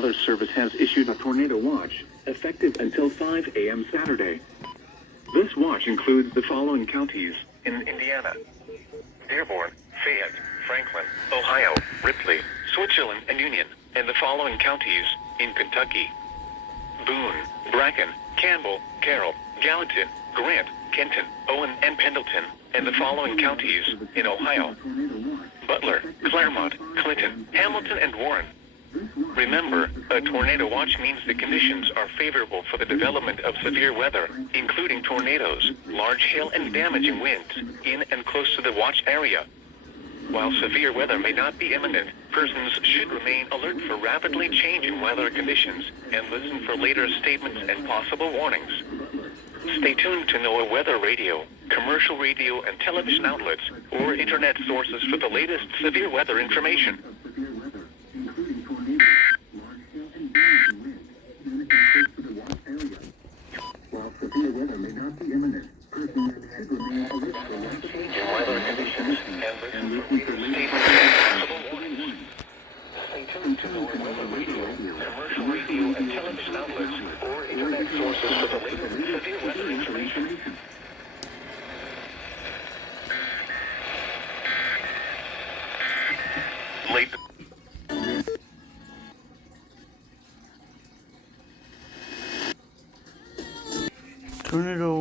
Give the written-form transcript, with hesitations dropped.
Weather Service has issued a tornado watch, effective until 5 a.m. Saturday. This watch includes the following counties in Indiana: Dearborn, Fayette, Franklin, Ohio, Ripley, Switzerland, and Union, and the following counties in Kentucky: Boone, Bracken, Campbell, Carroll, Gallatin, Grant, Kenton, Owen, and Pendleton, and the following counties in Ohio: Butler, Claremont, Clinton, Hamilton, and Warren. Remember, a tornado watch means the conditions are favorable for the development of severe weather, including tornadoes, large hail, and damaging winds, in and close to the watch area. While severe weather may not be imminent, persons should remain alert for rapidly changing weather conditions and listen for later statements and possible warnings. Stay tuned to NOAA Weather Radio, commercial radio and television outlets, or internet sources for the latest severe weather information. While severe weather may not be imminent, persons should remain alert for changing weather conditions and listen for later possible warnings. Stay tuned to NOAA Weather Radio, commercial radio and television outlets, or internet sources for the latest severe weather information. Tornado